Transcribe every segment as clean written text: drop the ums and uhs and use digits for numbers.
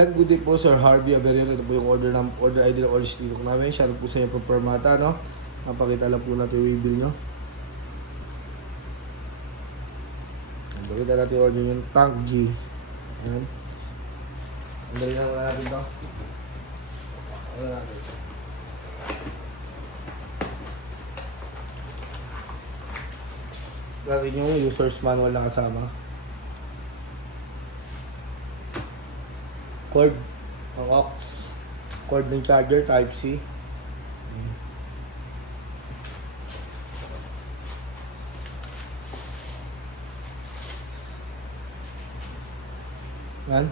Good day po, Sir Harvey Averiano. Ito po yung order ID ng orange dito namin. Shout out po sa inyo po permata, no? Napakita lang po natin yung way bill nyo. Pakita natin yung order yung Tank G. Ayan. Andali na muna natin ito. Wala natin. Natin yung user's manual na kasama. Cord, ang aux, cord ng charger, type C. Yan.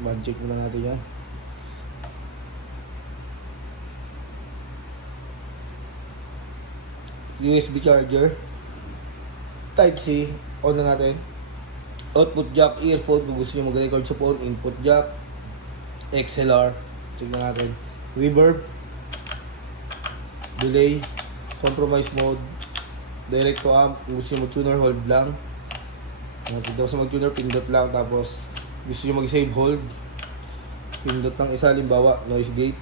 Band check muna natin yan. USB charger, type C, on na natin. Output jack, earphone kung gusto nyo mag-record sa phone, input jack, XLR, check na natin. Reverb, delay, compromise mode, direct to amp, kung gusto nyo mag-tuner, hold lang. Kung gusto sa mag-tuner, pindot lang, tapos gusto nyo mag-save hold, pindot ng isa, limbawa, noise gate.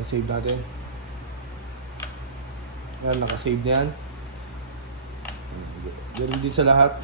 Save natin. Yan, naka-save na yan. Ganun din sa lahat.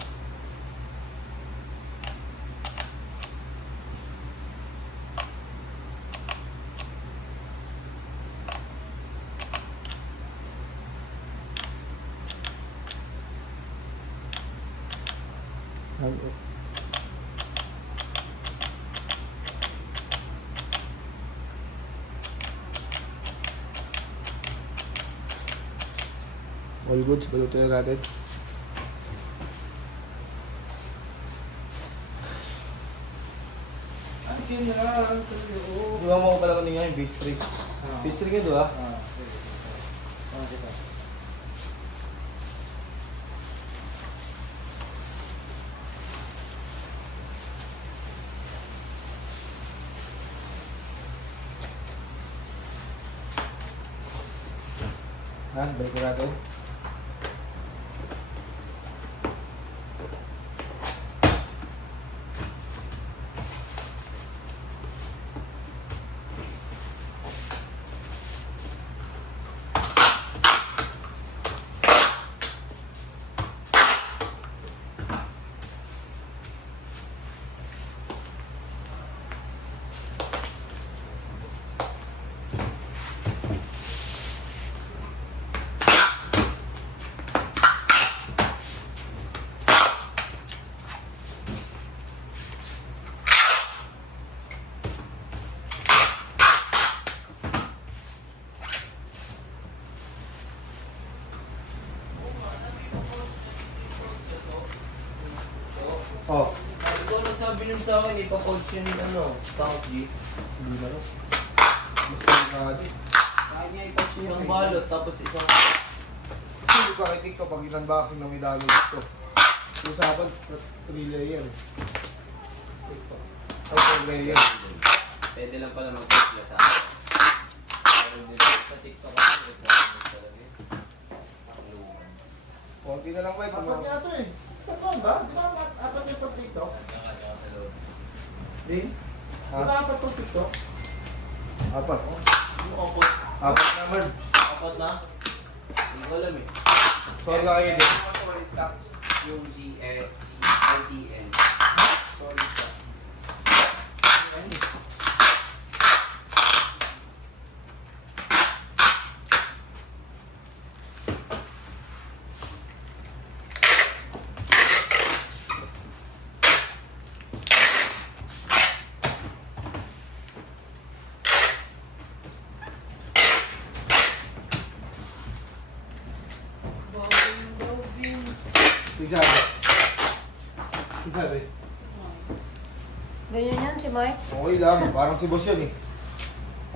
All goods, balutin na natin. Diba mo ko pala kanina yung beach tree. Beach tree ka diba? Balik na natin. Oh. Ikaw nagsabi nun sa akin, ipapost yun yung ano, Tank G. Hindi na rin. Mas komplikado. Kaya niya i-touch niya. Isang balot, tapos isang... Hindi pa kay TikTok pag in-unboxing na may damage ito. Usapan, 3 layer. Ay, 4 layer. Pwede lang pala mag-post na sa akin. Meron din sa TikTok ako, nagsasabi talaga yun. Konti na lang ba? Apat niya ito eh. Saan ba? Di ba apat niya itong TikTok? Tsaka sa loob. Di? Ha? Di ba apat itong TikTok? Apat. Yung opos, Apat number. apat na? Hindi ko alam eh. Sorry ka kayo din. Yung DN. Sorry ka. Tigsabi. Tigsabi. Ganyan yan si Mike. Okay lang. Parang si boss yan eh.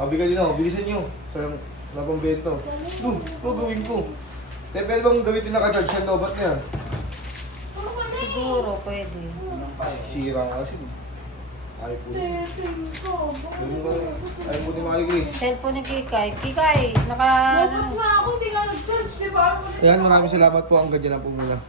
Bigay din ako. Bilisan nyo. Sa labang bento. Gawin ko. Pwede bang gamitin naka-charge yan? No? Ba't na yan? Siguro, pwede. Sira nga kasi. Ayaw po din. Ayaw po din Marie Grace. Cellphone ni Kikay. Kikay, naka... Dapat nga ako, hindi ka nag-charge, di ba? Yan, maraming salamat po. Ang ganyan na po muna.